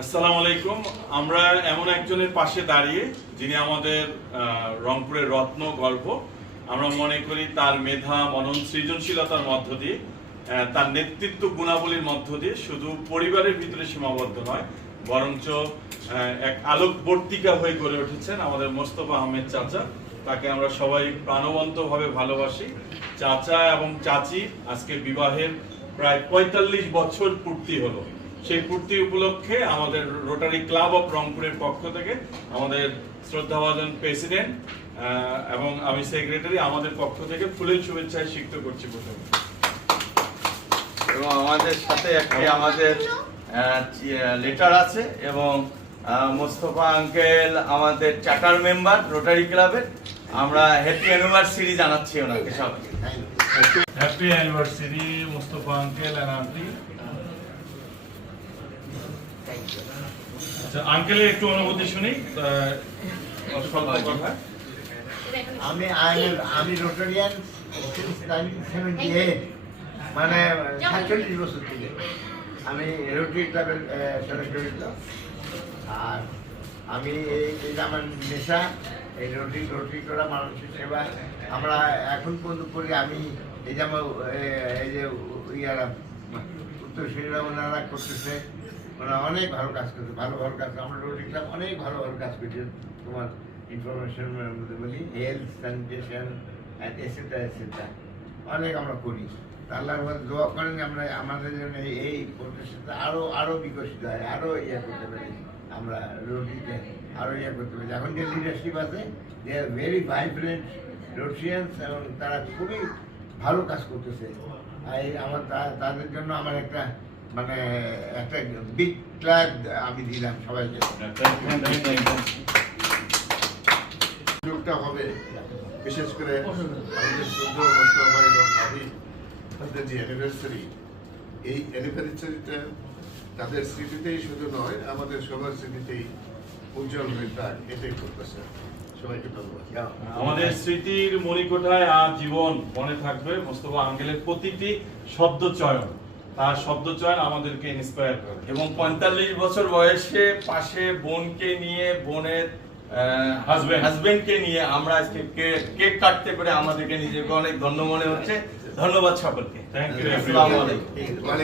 আসসালামু আলাইকুম। আমরা এমন একজনের পাশে দাঁড়িয়ে, যিনি আমাদের রংপুরের রত্ন গল্প, আমরা মনে করি তার মেধা, মনন, সৃজনশীলতার মধ্য দিয়ে তার নেতৃত্ব গুণাবলীর মধ্য দিয়ে শুধু পরিবারের ভিতরে সীমাবদ্ধ নয়, বরঞ্চ এক আলোকবর্তিকা হয়ে গড়ে উঠেছেন আমাদের মোস্তফা আহমেদ চাচা। তাকে আমরা সবাই প্রাণবন্তভাবে ভালোবাসি। চাচা এবং চাচি আজকে বিবাহের প্রায় পঁয়তাল্লিশ বছর পূর্তি হলো। সেই পূর্তি উপলক্ষে আমাদের রোটারি ক্লাব অফ রংপুরের পক্ষ থেকে আমাদের শ্রদ্ধাভাজন প্রেসিডেন্ট এবং আমি সেক্রেটারি আমাদের পক্ষ থেকে ফুলের শুভেচ্ছায় সিক্ত করছি প্রথমে। এবং আমাদের সাথে একটি আমাদের লেটার আছে এবং আহ, মোস্তফা আঙ্কেল আমাদের চার্টার মেম্বার রোটারি ক্লাবের আমরা হ্যাপি অ্যানিভার্সারি জানাচ্ছি ওনাকে সবাইকে happy anniversary Mustafa uncle and aunty আচ্ছা আঙ্কেলের একটু অনুভূতি শুনি। আমি আমি- রোটারিয়ান সেভেন্টি এইট মানে সাতচল্লিশ বছর থেকে। আমি রোটারি ক্লাবের সেক্রেটারি আর আমি এই যে আমার নেশা, এই রোটারি রোটারি করা মানুষের সেবা। আমরা এখন পর্যন্ত করি, আমি এই যে আমার এই যে ইয়ারা উত্তরসূরিরা ওনারা করতেছে। ওনারা অনেক ভালো কাজ করছে, ভালো ভালো কাজ। আমরা রোটারি ক্লাব অনেক ভালো ভালো কাজ করছে। তোমার ইনফরমেশন মধ্যে বলি health sanitation and etcetera etcetera অনেক আমরা করি। আল্লাহর দোয়া করেন আমরা, আমাদের জন্য এই- প্রতিষ্ঠানটা আরও আরও বিকশিত হয় আরও ইয়ে করতে পারি। আমরা রোগীকে আরও ইয়ে করতে পারি। এখন যে লিডারশিপ আছে দে আর ভেরি ভাইব্রেন্ট রোশিয়ানস এবং তারা খুবই ভালো কাজ করতেছে। আর আমার তাদের জন্য আমার একটা মানে একটা বিগ ক্লাব আমি দিলাম সবাইকে। সুযোগটা হবে বিশেষ করে আমাদের শুদ্ধ মোস্তফা এবং ভাবি তাদের যে অ্যানিভার্সারি এই অ্যানিভার্সারিটা তাদের স্মৃতিতেই শুধু নয় আমাদের সবার স্মৃতিতেই উজ্জ্বল হয়ে থাক এটাই করতেছে সবাইকে আমাদের স্মৃতির মণিকোঠায় আজ জীবন মনে থাকবে মোস্তফা আঙ্গেলের প্রতিটি শব্দ চয়ন। তার শব্দ চয়ন আমাদেরকে ইন্সপায়ার করে। এবং পঁয়তাল্লিশ বছর বয়সে পাশে বোনকে নিয়ে বোনের হাজবেন্ড হাজবেন্ডকে নিয়ে আমরা আজকে কেক কাটতে পেরে আমাদেরকে নিজেকে অনেক ধন্য মনে হচ্ছে। ধন্যবাদ সকলকে। থ্যাংক ইউ আসসালামু আলাইকুম।